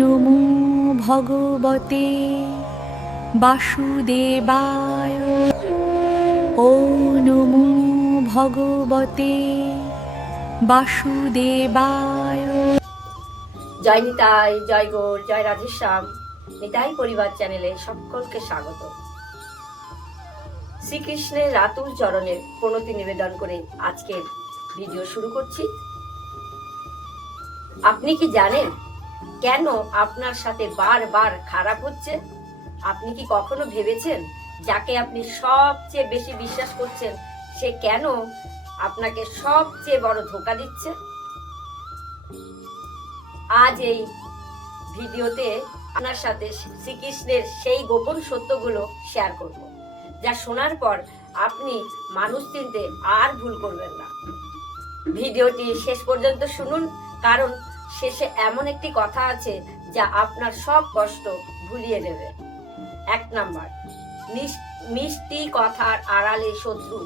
নমো ভগবতে বাসুদেবায়। ও নমো ভগবতে বাসুদেবায়। জয় নিতাই, জয় গৌর, জয় রাধেশ্যাম। নিতাই পরিবার চ্যানেলে সকলকে স্বাগত। শ্রীকৃষ্ণের রাতুল চরণের প্রণতি নিবেদন করে আজকের ভিডিও শুরু করছি। আপনি কি জানেন কেন আপনার সাথে বারবার খারাপ হচ্ছে? আপনি কি কখনো ভেবেছেন যাকে আপনি সবচেয়ে বেশি বিশ্বাস করছেন সে কেন আপনাকে সবচেয়ে বড় ধোঁকা দিচ্ছে? আজ এই ভিডিওতে আপনার সাথে শ্রীকৃষ্ণের সেই গোপন সত্যগুলো শেয়ার করব, যা শোনার পর আপনি মানুষ চিনতে আর ভুল করবেন না। ভিডিওটি শেষ পর্যন্ত শুনুন, কারণ শেষে এমন একটি কথা আছে যা আপনার সব কষ্ট ভুলিয়ে দেবে। 1 নাম্বার, মিষ্টি কথার আড়ালে শত্রু।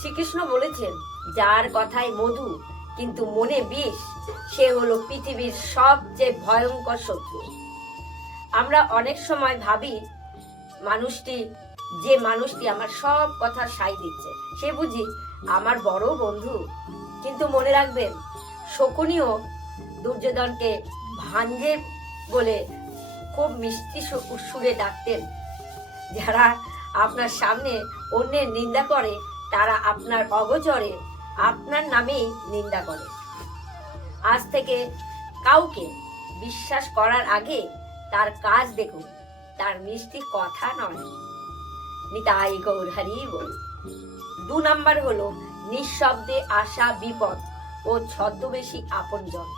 শ্রীকৃষ্ণ বলেছেন, যার কথায় মধু কিন্তু মনে বিষ, সে হলো পৃথিবীর সবচেয়ে ভয়ঙ্কর শত্রু। আমরা অনেক সময় ভাবি যে মানুষটি আমার সব কথা সাই দিচ্ছে, সে বুঝি আমার বড় বন্ধু। কিন্তু মনে রাখবেন, শকুনিও দুর্যোধনকে ভাঞ্জে বলে খুব মিষ্টি সুরে ডাকতেন। যারা আপনার সামনে অন্যের নিন্দা করে তারা আপনার অগোচরে আপনার নামেই নিন্দা করে। আজ থেকে কাউকে বিশ্বাস করার আগে তার কাজ দেখুন, তার মিষ্টি কথা নয়। নিতাই গৌর হরি বল। 2 নাম্বার হলো নিঃশব্দে আসা বিপদ ও ছদ্মবেশী আপনজন।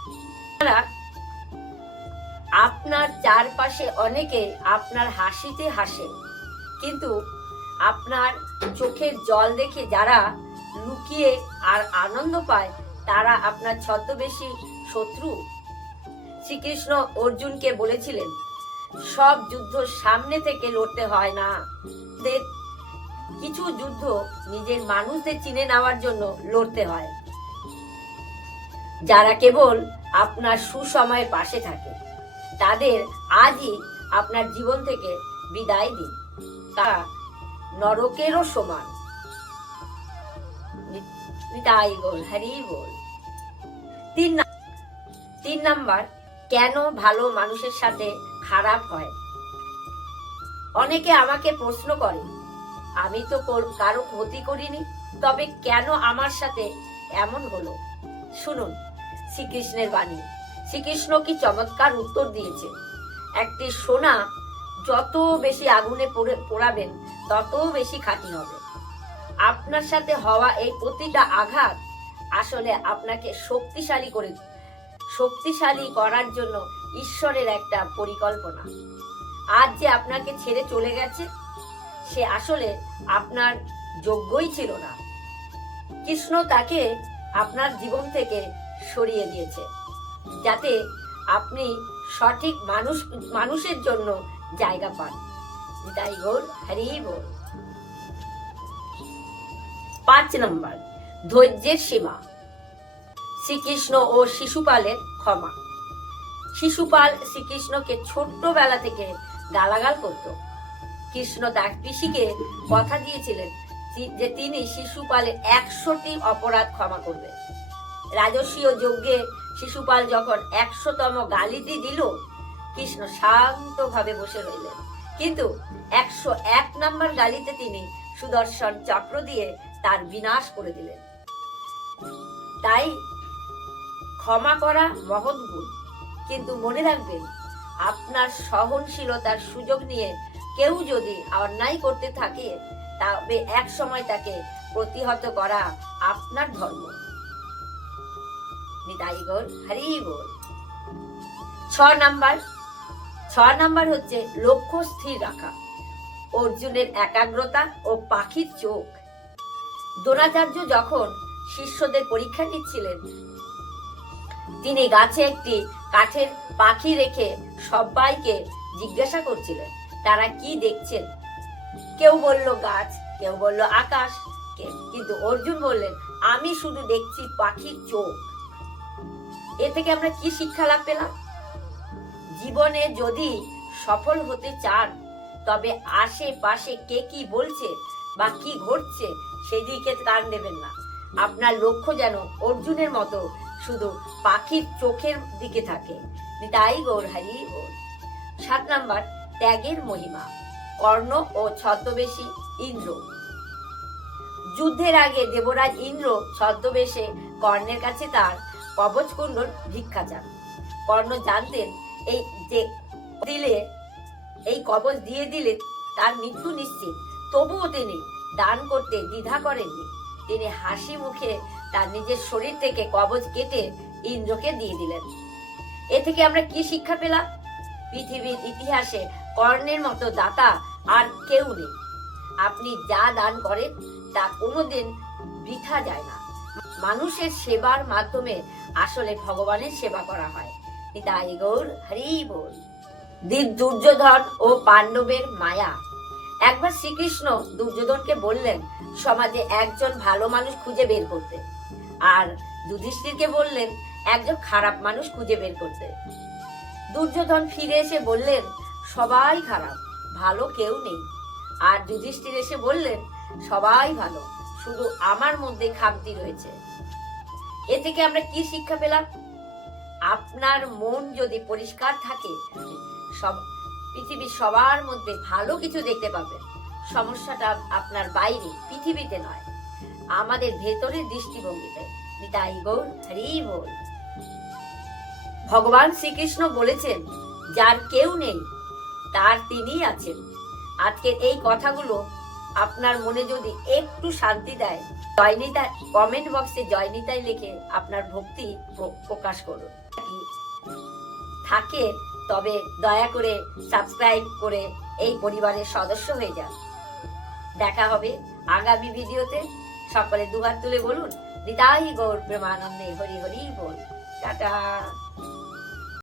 আপনার চারপাশে অনেকে আপনার হাসিতে হাসে, কিন্তু আপনার চোখের জল দেখে যারা লুকিয়ে আর আনন্দ পায় তারা আপনার ছদ্মবেশী শত্রু। শ্রীকৃষ্ণ অর্জুনকে বলেছিলেন, সব যুদ্ধ সামনে থেকে লড়তে হয় না, কিছু যুদ্ধ নিজের মানুষদের চিনে নেওয়ার জন্য লড়তে হয়। যারা কেবল আপনার সুসময়ে পাশে থাকে তাদের আজই আপনার জীবন থেকে বিদায় দিন, তারা নরকেরও সমান। নিতাই গৌর হরি বল। 3 নাম্বার, কেন ভালো মানুষের সাথে খারাপ হয়? অনেকে আমাকে প্রশ্ন করে, আমি তো কারো ক্ষতি করিনি, তবে কেন আমার সাথে এমন হলো? শুনুন শ্রীকৃষ্ণের বাণী। শ্রীকৃষ্ণ কি চমৎকার উত্তর দিয়েছে। একটি সোনা যত বেশি আগুনে পোড়াবেন তত বেশি খাঁটি হবে। আপনার সাথে হওয়া এই প্রতিটা আঘাত আসলে আপনাকে শক্তিশালী করার জন্য ঈশ্বরের একটা পরিকল্পনা। আজ যে আপনাকে ছেড়ে চলে গেছে সে আসলে আপনার যোগ্যই ছিল না। কৃষ্ণ তাকে আপনার জীবন থেকে সরিয়ে দিয়েছে যাতে আপনি সঠিক মানুষের জন্য জায়গা পান। নিতাই গৌর হরি বল। 5 নাম্বার, ধৈর্যের সীমা। শ্রীকৃষ্ণ ও শিশুপালের ক্ষমা। শিশুপাল শ্রীকৃষ্ণকে ছোট্টবেলা থেকে গালাগাল করত। কৃষ্ণ তার পিসিকে কথা দিয়েছিলেন যে তিনি শিশুপালের 100টি অপরাধ ক্ষমা করবেন। রাজস্বীয় যজ্ঞে শিশুপাল যখন 100তম গালিটি দিল, কৃষ্ণ শান্তভাবে বসে রইলেন, কিন্তু 101 নাম্বার গালিতে তিনি সুদর্শন চক্র দিয়ে তার বিনাশ করে দিলেন। তাই ক্ষমা করা মহৎ গুণ, কিন্তু মনে রাখবেন, আপনার সহনশীলতার সুযোগ নিয়ে কেউ যদি অন্যায় করতে থাকে তবে এক সময় তাকে প্রতিহত করা আপনার ধর্ম। নিতাই গৌর হরি বল। 6 নাম্বার হচ্ছে লক্ষ্য স্থির রাখা। অর্জুনের একাগ্রতা ও পাখির চোখ। দ্রোণাচার্য যখন শিষ্যদের পরীক্ষা নিচ্ছিলেন, তিনি গাছে একটি কাঠের পাখি রেখে সবাইকে জিজ্ঞাসা করছিলেন তারা কি দেখছেন। কেউ বলল গাছ, কেউ বলল আকাশ, কিন্তু অর্জুন বললেন, আমি শুধু দেখছি পাখির চোখ। এ থেকে আমরা কি শিক্ষা লাভ পেলাম? জীবনে যদি সফল হতে চান তবে আশেপাশে কে কি বলছে বা কি ঘটছে সেদিকে কান দেবেন না। আপনার লক্ষ্য যেন অর্জুনের মতো শুধু পাখির চোখের দিকে থাকে। নিতাই গৌর হরি বল। 7 নাম্বার, ত্যাগের মহিমা। কর্ণ ও ছদ্মবেশী ইন্দ্র। যুদ্ধের আগে দেবরাজ ইন্দ্র ছদ্মবেশে কর্ণের কাছে তার কবচ কুণ্ডল ভিক্ষা চান। কর্ণ জানতেন এই কবচ দিয়ে দিলে তার মৃত্যু নিশ্চিত, তবুও তিনি দান করতে দ্বিধা করেননি। তিনি হাসি মুখে তার নিজের শরীর থেকে কবচ কেটে ইন্দ্রকে দিয়ে দিলেন। এ থেকে আমরা কি শিক্ষা পেলাম? পৃথিবীর ইতিহাসে কর্ণের মতো দাতা আর কেউ নেই। আপনি যা দান করেন তা কোনোদিন বৃথা যায় না। মানুষের সেবার মাধ্যমে আসলে ভগবানের সেবা করা হয়। নিতাই গৌর হরি বল। দুর্যোধন ও পাণ্ডবের মায়া। একবার শ্রীকৃষ্ণ দুর্যোধনকে বললেন সমাজে একজন ভালো মানুষ খুঁজে বের করতে, আর যুধিষ্ঠিরকে বললেন একজন খারাপ মানুষ খুঁজে বের করতে। দুর্যোধন ফিরে এসে বললেন সবাই খারাপ, ভালো কেউ নেই। আর যুধিষ্ঠির এসে বললেন সবাই ভালো, শুধু আমার মধ্যে খামতি রয়েছে। এ থেকে আমরা কি শিক্ষা পেলাম? আপনার মন যদি পরিষ্কার থাকে পৃথিবীর সবার মধ্যে ভালো কিছু দেখতে পাবেন। সমস্যাটা আপনার বাইরে, পৃথিবীতে নয়, আমাদের ভেতরের দৃষ্টিভঙ্গিতে। নিতাই গৌর হরি বল। ভগবান শ্রীকৃষ্ণ বলেছেন যার কেউ নেই তার তিনিই আছেন। আজকের এই কথাগুলো আপনার মনে যদি একটু শান্তি দেয়, জয়নিতাই কমেন্ট বক্সে জয়নিতাই লিখে আপনার ভক্তি প্রকাশ করুন। থাকে তবে দয়া করে সাবস্ক্রাইব করে এই পরিবারের সদস্য হয়ে যান। দেখা হবে আগামী ভিডিওতে। সকলে দুহাত তুলে বলুন নিতাই গৌর প্রেমানন্দে হরি হরি বল। টাটা।